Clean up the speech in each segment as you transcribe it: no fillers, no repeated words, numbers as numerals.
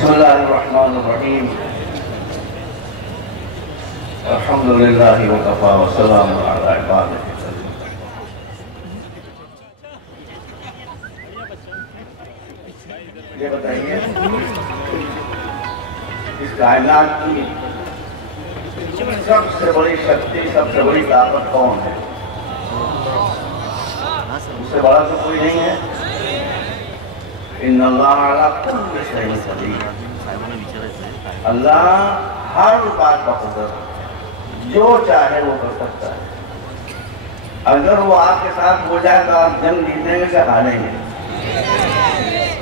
بسم اللہ الرحمن الرحیم الحمدللہ وکفی وسلام علی عبادہ۔ یہ بتائیے اس کائنات کی سب سے بڑی شکتی، سب سے بڑی طاقت کون ہے؟ اس سے بڑا تو کوئی نہیں ہے۔ ان اللہ علی کل شیء قدیر، اللہ ہر بات کا قدرت، جو چاہے وہ کر سکتا ہے۔ اگر وہ آپ کے ساتھ ہو جائے تو آپ جنگ جیتیں گے کہ ہاریں گے؟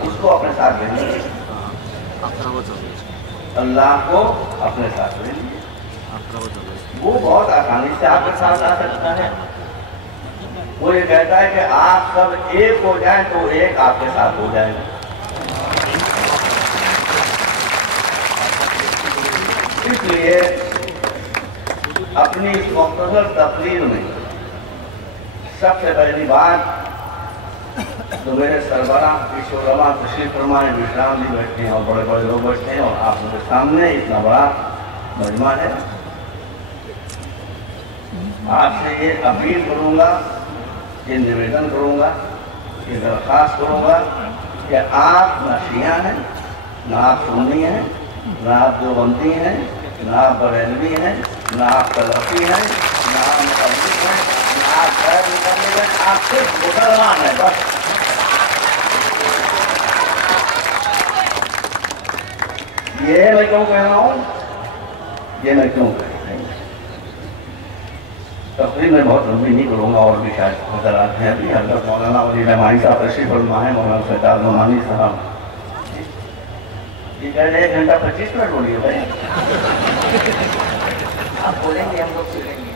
اس کو اپنے ساتھ لیں گے، اللہ کو اپنے ساتھ لیں گے، وہ بہت آسانی سے آپ کے ساتھ آ سکتا ہے۔ وہ یہ کہتا ہے کہ آپ سب ایک ہو جائیں تو ایک آپ کے ساتھ ہو جائے گا۔ اس لیے اپنی اس مختصر تقریر میں سب سے پہلی بات تو میرے سربراہ کچھ علماء تشریف فرمائے، وشرام جی بیٹھے ہیں اور بڑے بڑے لوگ بیٹھے ہیں، اور آپ کے سامنے اتنا بڑا مجمع ہے۔ آپ سے یہ اپیل کروں گا، یہ نویدن کروں گا، یہ درخواست کروں گا کہ آپ نہ شیعہ ہیں، نہ آپ سنی ہیں، نہ آپ دیوبندی ہیں، نہ آپ بریلوی ہیں، نہ آپ سلفی ہیں، نہ آپ مقلد ہیں، نہ آپ غیر مقلد ہیں، آپ صرف مسلمان ہیں بس۔ یہ میں کیوں کہہ رہا ہوں؟ یہ میں کیوں کہہ رہا ہوں؟ تقریر میں بہت لمبی نہیں کروں گا، اور بھی شاید حضرات ہیں ابھی، حضرت مولانا ولی نعمانی صاحب تشریف فرما ہے، مولانا سجاد نعمانی صاحب یہ کہہ رہے 1 گھنٹہ 25 منٹ بولیے بھائی، آپ بولیں گے ہم لوگ سنیں گے۔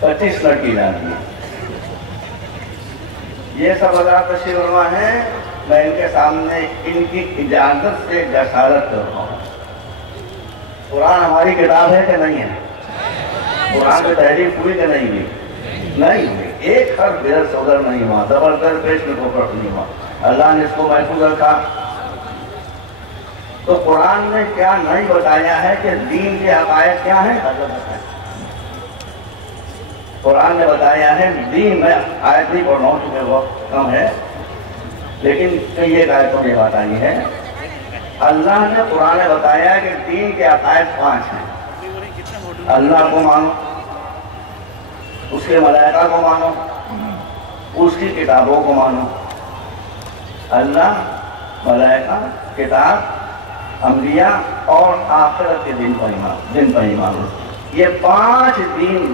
25 منٹ کی جاتی ہے۔ یہ سب حضرات تشریف فرما ہیں، میں ان کے سامنے ان کی اجازت سے جسارت کر رہا ہوں۔ قرآن ہماری کتاب ہے کہ نہیں ہے؟ قرآن میں تحریف ہوئی کہ نہیں ہوئی؟ نہیں ہوئی، ایک حرف بغیر سے ادھر نہیں ہوا، زبردست پیش میں کوئی فرق نہیں ہوا، اللہ نے اس کو محفوظ رکھا۔ تو قرآن نے کیا نہیں بتایا ہے کہ دین کے عقائد کیا ہیں؟ قرآن نے بتایا ہے دین میں، آیت نہیں پڑھنا ہوں چونکہ وقت کم ہے، لیکن کئی ایک آیتوں میں بات آئی ہے۔ اللہ نے قرآن نے بتایا کہ دین کے عقائد 5 ہیں۔ اللہ کو مانو، اس کے ملائکہ کو مانو، اس کی کتابوں کو مانو۔ اللہ، ملائکہ، کتاب، انبیاء اور آخرت کے دن پر ایمان۔ یہ 5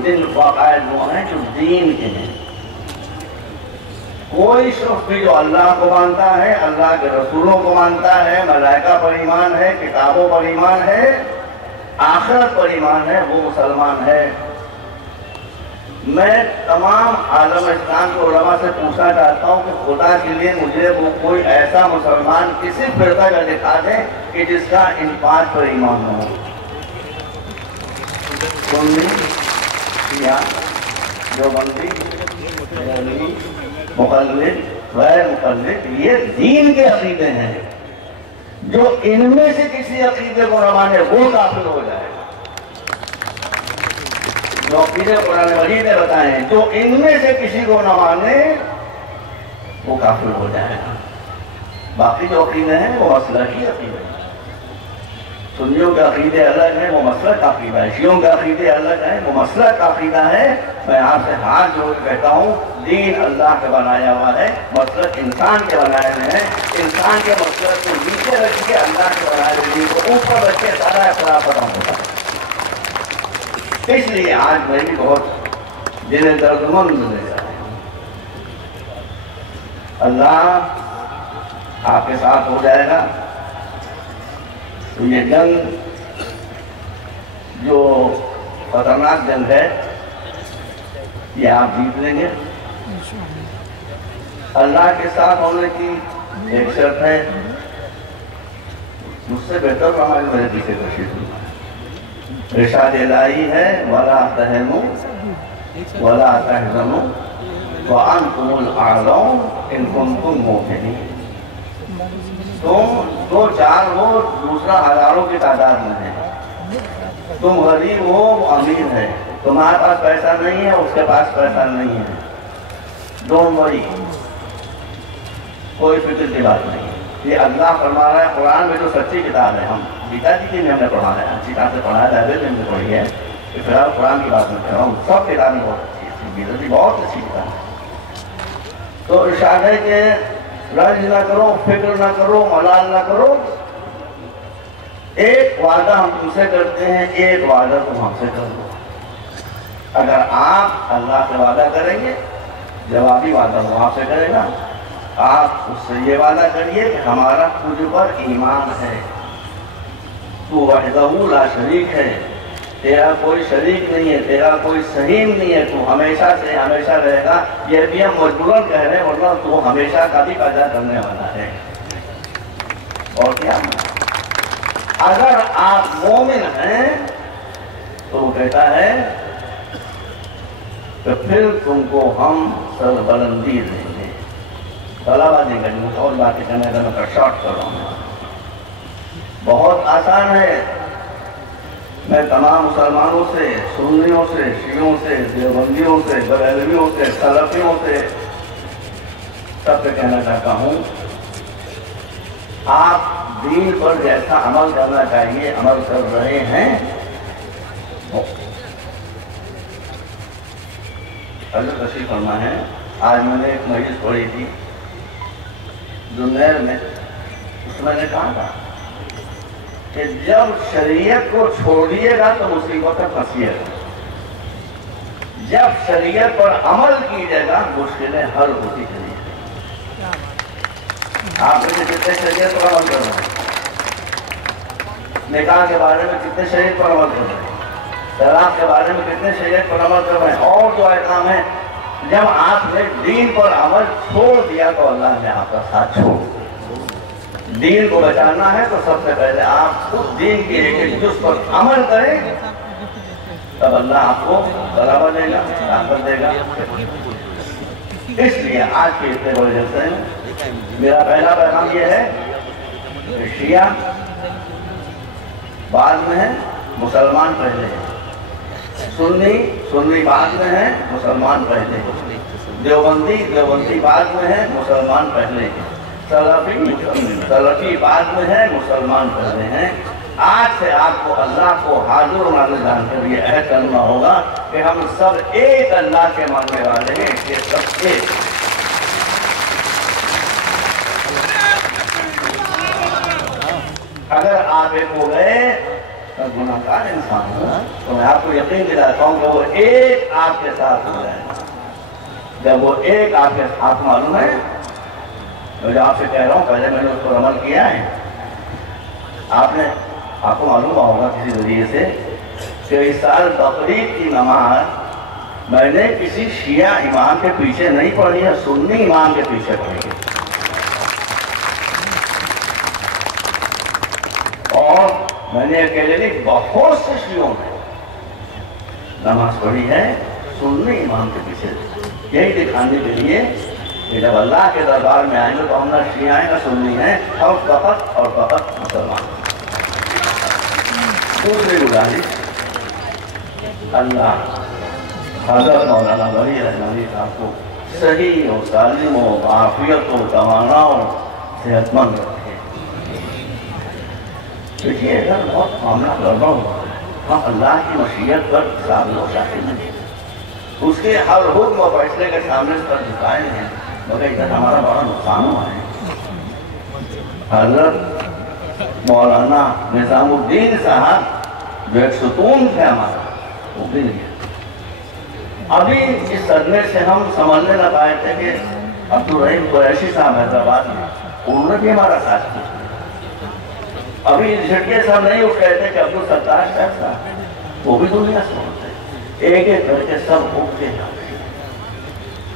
دن عقائد وہ ہیں جو دین کے ہیں۔ کوئی شخص بھی جو اللہ کو مانتا ہے، اللہ کے رسولوں کو مانتا ہے، ملائکہ پر ایمان ہے، کتابوں پر ایمان ہے، آخرت پر ایمان ہے، وہ مسلمان ہے۔ میں تمام عالم اسلام کے علماء سے پوچھنا چاہتا ہوں کہ خدا کے لیے مجھے وہ کوئی ایسا مسلمان کسی فرقہ کا دکھا دیں کہ جس کا ان 5 پر ایمان نہ ہو۔ سنی، شیعہ، دیوبندی، بریلوی، مقلد، غیر مقلد، یہ دین کے عقیدے ہیں۔ جو ان میں سے کسی عقیدے کو نہ مانے وہ کافر ہو جائے گا۔ جو عقیدے قرآن مجید نے بتائے ہیں، جو ان میں سے کسی کو نہ مانے وہ کافر ہو جائے گا۔ باقی جو عقیدے ہیں وہ مسلکی عقیدے ہیں۔ سنیوں کے عقیدے الگ ہیں، وہ مسلک عقیدہ ہے۔ شیعوں کے عقیدے الگ ہیں، وہ مسلک عقیدہ ہے۔ میں آپ سے ہاتھ جوڑ کے کہتا ہوں، دین اللہ کے بنایا ہوا ہے، مسلک انسان کے بنائے ہوئے ہیں۔ انسان کے مسلک کو نیچے رکھ کے اللہ کے بنائے ہوئے دین کو اوپر رکھ کے سارا اختلاف ختم ہوتا ہے۔ اس لیے آج میں بھی بہت دل درد مند لے جا رہا ہوں۔ اللہ آپ کے ساتھ ہو جائے گا تو یہ جنگ جو خطرناک جنگ ہے یہ آپ جیت لیں گے۔ اللہ کے ساتھ ہونے کی ایک شرط ہے، مجھ سے بہتر ہمارے میرے پیچھے تشریف فرمائے۔ ارشاد الہی ہے وَلَا تَهِنُوا وَلَا تَحْزَنُوا وَأَنْتُمُ الْأَعْلَوْنَ إِن كُنتُم مُؤْمِنِينَ۔ تم دو چار ہو، دوسرا ہزاروں کی تعداد میں ہے. تم غریب ہو، وہ امیر ہے. تمہارے پاس پیسہ نہیں ہے، اس کے پاس پیسہ نہیں ہے. ڈونٹ وری، کوئی فکر کی بات نہیں. یہ اللہ فرما رہا ہے قرآن میں، جو سچی کتاب ہے. ہم گیتا جی کی میں ہم نے پڑھا ہے، اچھی طرح سے پڑھا ہے، لائبریری میں ہم نے پڑھی ہے. فی الحال قرآن کی بات میں کہہ رہا ہوں. سب کتابیں بہت اچھی ہے، گیتا جی بہت اچھی کتاب ہے. تو ارشاد ہے کہ رنج نہ کرو، فکر نہ کرو، ملال نہ کرو. ایک وعدہ ہم تم سے کرتے ہیں، ایک وعدہ تم ہم سے کر دو. اگر آپ اللہ سے وعدہ کریں گے، جوابی وعدہ وہ آپ سے کرے گا. آپ اس سے یہ وعدہ کریے کہ ہمارا تجھ پر ایمان ہے، تو وحدہ لا شریک ہے، تیرا کوئی شریک نہیں ہے، تیرا کوئی سہیم نہیں ہے، تو ہمیشہ سے ہمیشہ رہے گا. یہ بھی ہم مجبوراً کہہ رہے ہیں، ورنہ تو ہمیشہ کا بھی پیدا کرنے والا ہے. اور کیا اگر آپ مومن ہیں تو وہ کہتا ہے کہ پھر تم کو ہم سربلندی دیں گے. طلبہ دیں گے. اور باتیں کرنے کا میں شارٹ کر رہا ہوں. بہت آسان ہے. میں تمام مسلمانوں سے، سنیوں سے، شیعوں سے، دیوبندیوں سے، بریلویوں سے، سلفیوں سے سب سے کہنا چاہتا ہوں، آپ دین پر جیسا عمل کرنا چاہیے عمل کر رہے ہیں. حضرت تشریف فرما ہے. آج میں نے ایک مجلس پڑھی تھی جنیر میں. اس میں نے کہا تھا کہ جب شریعت کو چھوڑیے گا تو مصیبت پھنسیے گا، جب شریعت پر عمل کیجیے گا مشکلیں حل ہوتی چلی جائیں. آپ نے کتنے شریعت پر عمل کر رہے ہیں؟ نکاح کے بارے میں کتنے شریعت پر عمل کر رہے ہیں؟ طلاق کے بارے میں کتنے شریعت پر عمل کر رہے ہیں؟ اور جو احکام ہیں، جب آپ نے دین پر عمل چھوڑ دیا تو اللہ نے آپ کا ساتھ چھوڑ دیا. دین کو بچانا ہے تو سب سے پہلے آپ خود دین کی ایک جز پر عمل کریں، تب اللہ آپ کو غلبہ دے گا، طاقت دے گا. اس لیے آج کے اتنے بڑے جلسے ہیں، میرا پہلا پیغام یہ ہے کہ شیعہ بعد میں ہے، مسلمان پہلے ہیں. سنی بعد میں ہے، مسلمان پہلے ہیں. دیوبندی بعد میں ہے، مسلمان پہلے ہیں. سلفی بعد میں ہے، مسلمان پہلے ہیں. آج سے آپ کو اللہ کو حاضر و ناظر جان کر یہ عہد کرنا ہوگا کہ ہم سب ایک اللہ کے ماننے والے ہیں. کہ سب ایک. اگر آپ ایک ہو گئے تو گناہ گار انسان ہو، تو میں آپ کو یقین دلاتا ہوں کہ وہ ایک آپ کے ساتھ ہو جائے گا. جب وہ ایک آپ کے ساتھ، معلوم ہے میں جو آپ سے کہہ رہا ہوں، پہلے میں نے اس پر عمل کیا ہے. آپ کو معلوم ہوگا کسی ذریعے سے کہ اس سال بقرعید کی نماز میں نے کسی شیعہ امام کے پیچھے نہیں پڑھی ہے، سنی امام کے پیچھے پڑھی ہے. اور میں نے اکیلے نہیں، بہت سے شیعوں نے نماز پڑھی ہے سنی امام کے پیچھے. یہی دکھانے کے لیے کہ جب اللہ کے دربار میں آئیں گے تو ہم نہ شیعہ ہیں نہ سنی ہیں، ہم فقط اور فقط مسلمان. دوسری گزارش، اللہ حضرت مولانا ولی رحمانی صاحب کو صحیح و سالم و عافیت و توانا و صحت مند رکھے. دیکھیے اگر بہت معاملہ گڑبڑ ہوا ہے، ہم اللہ کی مشیت پر قابل ہو جاتے ہیں، اس کے ہر حکم و فیصلے کے سامنے پر جھکائے ہیں، مگر ادھر ہمارا بڑا نقصان ہوا ہے. حضرت مولانا نظام الدین صاحب جو ایک ستون تھے ہمارا، وہ گر گیا. ابھی اس صدمے سے ہم سمجھنے نہ پائے تھے کہ عبدالرحیم قریشی صاحب حیدرآباد میں، انہوں نے بھی ہمارا ساتھ کیا. ابھی جھٹکے سے ہم نہیں اٹھ رہے تھے کہ عبدالستار صاحب صاحب وہ بھی دنیا سے ہوتے. ایک ایک کر کے سب اٹھتے جاتے،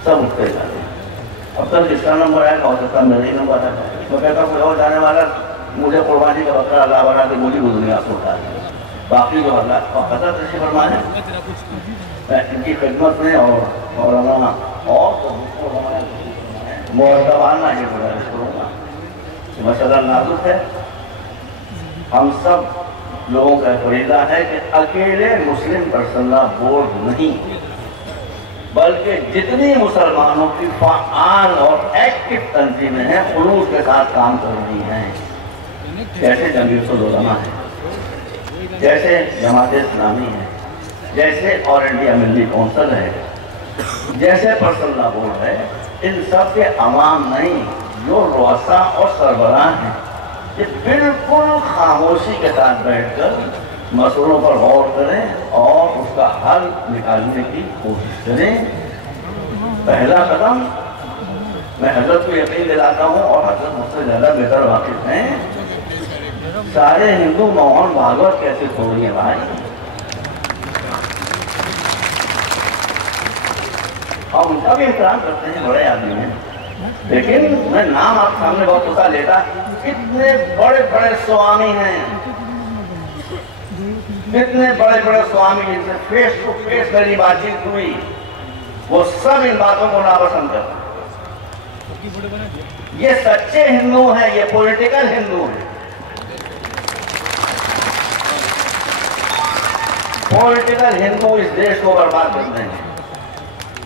سب اٹھتے جاتے. اب تک جس کا نمبر آئے گا ہو سکتا میرے ہی نمبر ہے. میں کہتا ہوں کوئی اور جانے والا مجھے قربانی کا بکرا اللہ بنا کے مجھے وہ دنیا سے اٹھا دیا. باقی جو اللہ حضرت تشریف فرما ہے، میں ان کی خدمت میں اور مولانا اور معتبانہ یہ گزارش کروں گا مسئلہ نازک ہے. ہم سب لوگوں کا فریضہ ہے کہ اکیلے مسلم پرسنل بورڈ نہیں بلکہ جتنی مسلمانوں کی فعال اور ایکٹیو تنظیمیں ہیں خلوص کے ساتھ کام کر رہی ہیں. جیسے جمعیت العلماء ہے, جیسے جماعت اسلامی ہے, جیسے آل انڈیا ملی کونسل ہے, جیسے پرسنل بورڈ ہے. ان سب کے عوام نہیں, جو رؤساء اور سربراہ ہیں, یہ بالکل خاموشی کے ساتھ بیٹھ کر مسئلوں پر غور کریں اور اس کا حل نکالنے کی کوشش کریں. پہلا قدم میں حضرت کو یقین دلاتا ہوں اور حضرت مجھ سے زیادہ بہتر واقف ہیں, سارے ہندو موہن بھاگوت کیسے چھوڑی ہیں بھائی. ہم ان کا بھی احترام کرتے ہیں, بڑے آدمی ہیں, لیکن میں نام آپ سامنے بہت اٹھا لیتا. کتنے بڑے بڑے سوامی ہیں, کتنے بڑے بڑے سوامی جن سے فیس ٹو فیس میری بات چیت ہوئی, وہ سب ان باتوں کو ناپسند کرتے ہیں. یہ سچے ہندو ہیں, یہ پولیٹیکل ہندو ہیں. پولیٹیکل ہندو اس دیش کو برباد کرتے ہیں.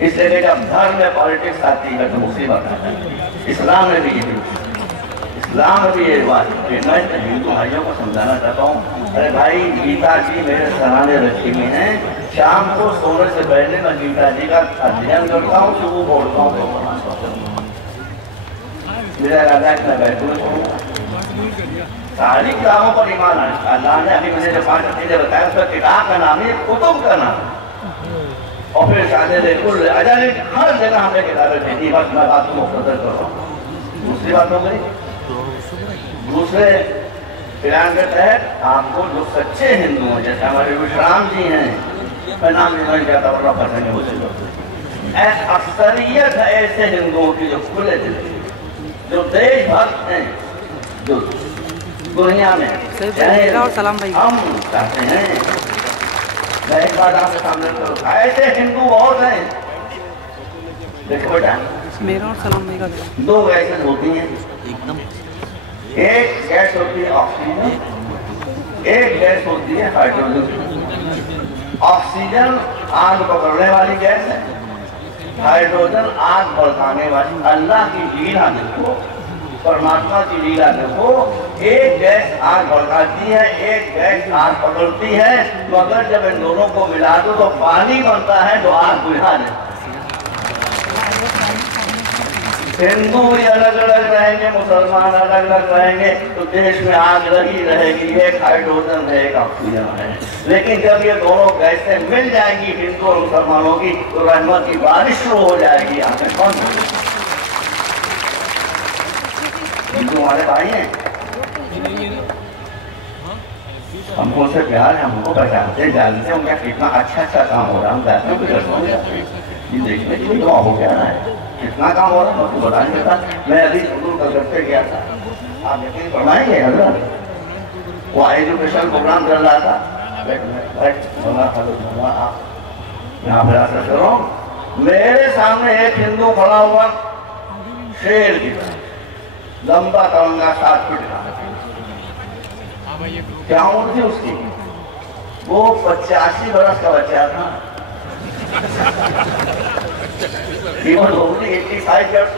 اس لیے کہ جب دھرم میں پالیٹکس آتی ہے تو مصیبت آتا ہے. اسلام میں بھی یہ اسلام میں بھی یہ بات ہے. میں ہندو بھائیوں کو سمجھانا چاہتا ہوں, ارے بھائی گیتا جی میرے سرانے رکھی ہوئی ہیں, شام کو سونے سے پہلے میں گیتا جی کا ادھین کرتا ہوں, صبح بولتا ہوں تو پڑھتا ہوں. میرا ارادہ ہے کہ میں بیٹھوں ہوں, ساری کتابوں پر ایمان آئے. اللہ نے ابھی مجھے جو 5 عقیدے بتایا اس پر کتاب کا نام ہے, کتب کا نام ہے. اور پھر شاہد کل اجانے ہر جگہ ہم نے کتابیں بھیجی. بس میں بات کو مختصر کر رہا ہوں. دوسری بات ہو گئی, دوسرے پلان کے تحت آپ کو جو سچے ہندو ہیں, جیسے ہمارے وشرام جی ہیں, میں نام نہیں کہتا ورنہ پسند ہے مجھے, اکثریت ہے ایسے ہندوؤں کی جو کھلے دل, جو دیش بھکت ہیں, جو دنیا میں ہم چاہتے ہیں. میں ایک بات آپ کے سامنے کروں, ایسے ہندو بہت ہیں. دیکھو بیٹا, دو گیسز ہوتی ہیں. ایک گیس ہوتی ہے آکسیجن, ایک گیس ہوتی ہے ہائیڈروجن. آکسیجن آگ پکڑنے والی گیس ہے, ہائیڈروجن آگ بھڑکانے والی. اللہ کی لیلا دیکھو, پرماتما کی لیلا دیکھو, ایک گیس آگ بھڑکاتی ہے, ایک گیس آگ پکڑتی ہے, مگر جب ان دونوں کو ملا دو تو پانی بنتا ہے جو آگ بجھا دیتا ہے. ہندو بھی الگ الگ رہیں گے, مسلمان الگ الگ رہیں گے, تو دیش میں آگ لگی رہے گی. ایک ہائیڈروجن ہے, ایک آکسیجن ہے. لیکن جب یہ دونوں گیسیں مل جائیں گی ہندو اور مسلمانوں کی, تو رحمت کی بارش شروع ہو جائے گی. آپ نے کون ہندو ہمارے بھائی ہیں, ہم کو ان سے پیار ہے, ہم کو پہچانتے جانتے ہیں. کیا کتنا اچھا اچھا کام ہو رہا ہے, ہم کہتے ہیں کہ یہ دیکھنے کے لیے ہو گیا نا, کتنا کام ہو رہا ہے میں بتائیں گے. میں ابھی حضور کلکتے گیا تھا, آپ یقین فرمائیں گے حضرت, وہ ایجوکیشن پروگرام چل رہا تھا. یہاں پہ آسر کرو, میرے سامنے ایک ہندو کھڑا ہوا شیر کی طرح, لمبا ترنگا 7 فٹ کا. کیا عمر تھی اس کی؟ وہ 85 برس کا بچہ تھا.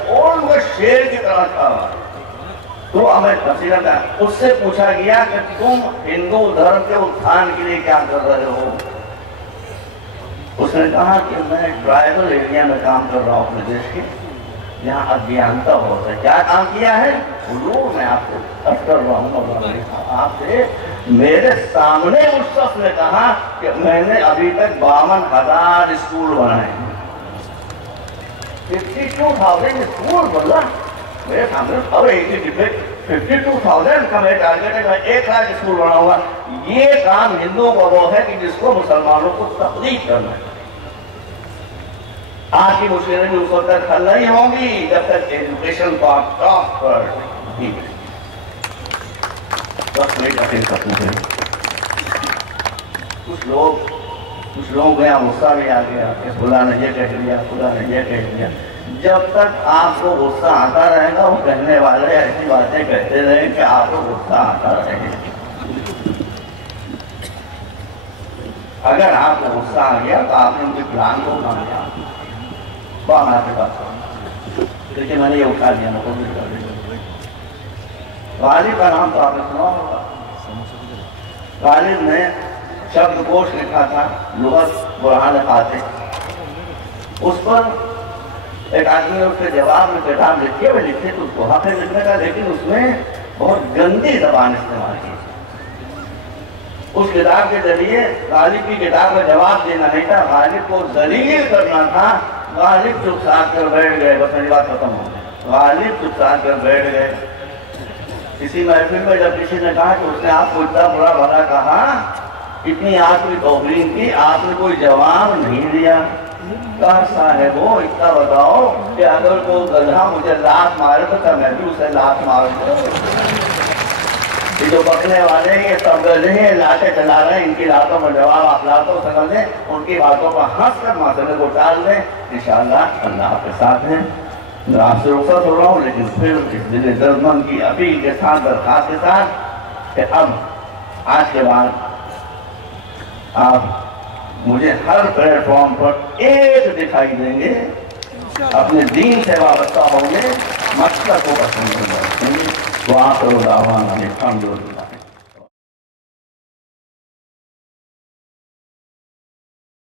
وہ شیر کی طرح تھا. تو ہمیں تفصیلات ہے, اس سے پوچھا گیا کہ تم ہندو دھرم کے اتھان کے لیے کیا کر رہے ہو؟ اس نے کہا کہ میں ٹرائبل ایریا میں کام کر رہا ہوں اپنے دیش کے, یہاں اگیانتا بہت ہے. کیا کام کیا ہے؟ حضور میں آپ کو عرض کر رہا ہوں آپ سے, میرے سامنے اس شخص نے کہا کہ میں نے ابھی تک 52,000 اسکول بنائے ہیں. 52,000 اسکول بولا میرے سامنے, اور 52,000 کا میرے ٹارگیٹ ہے, میں 1 لاکھ اسکول بناؤں گا. یہ کام ہندوؤں کا وہ ہے کہ جس کو مسلمانوں کو تقلید کرنا ہے. آج کی مشکلیں بھی اس وقت تک حل نہیں ہوں گی جب تک ایجوکیشن کو آپ ٹاپ پر نہیں کریں. کچھ لوگوں کو یہاں غصہ بھی آ گیا کہ خدا نے یہ کہہ دیا, خدا نے یہ کہہ دیا. جب تک آپ کو غصہ آتا رہے گا وہ کہنے والے ایسی باتیں کہتے رہیں کہ آپ کو غصہ آتا رہے. اگر آپ کو غصہ آ گیا تو آپ نے ان کے پلان کو اٹھا لیا. آپ کے پاس لیکن میں نے یہ اٹھا لیا مکمل کر دیا. غالب کا نام تو آپ نے سنا ہوگا. غالب نے شبد کوش لکھا تھا لغت برہان فاتح. اس پر ایک آدمی نے اس کے جواب میں کتاب لکھی ہے. وہ لکھے تو اس کو حق ہے لکھنے کا, لیکن اس میں بہت گندی زبان استعمال کی. اس کتاب کے ذریعے غالب کی کتاب کا جواب دینا نہیں تھا, غالب کو ذلیل کرنا تھا. غالب چپ ساتھ کر بیٹھ گئے. بس میری بات ختم ہو گئی. غالب چپ ساتھ کر بیٹھ گئے. کسی محفل میں جب کسی نے کہا کہ اس نے آپ کو اتنا برا بھلا کہا, اتنی آپ کی توہین کی, آپ نے کوئی جواب نہیں دیا. کہا صاحب وہ اتنا بتاؤ کہ اگر کوئی گدھا مجھے لات مارے تو میں بھی اسے لات مار دوں. یہ جو بکنے والے ہیں یہ سب گدھے ہیں, لاتے چلا رہے ہیں. ان کی لاتوں میں جواب آپ لاتوں سے کر دیں, ان کی باتوں پر ہنس کر مسئلے کو ٹال دیں. انشاءاللہ اللہ کے ساتھ ہیں. میں آپ سے رخصت ہو رہا ہوں, لیکن پھر اس دل دردمند کی اپیل کے ساتھ, درخواست کے ساتھ کہ اب آج کے بعد آپ مجھے ہر پلیٹ فارم پر ایک دکھائی دیں گے, اپنے دین سے وابستہ ہوں گے, مقصد کو پسند کریں گے. وآخر دعوانا الحمدللہ.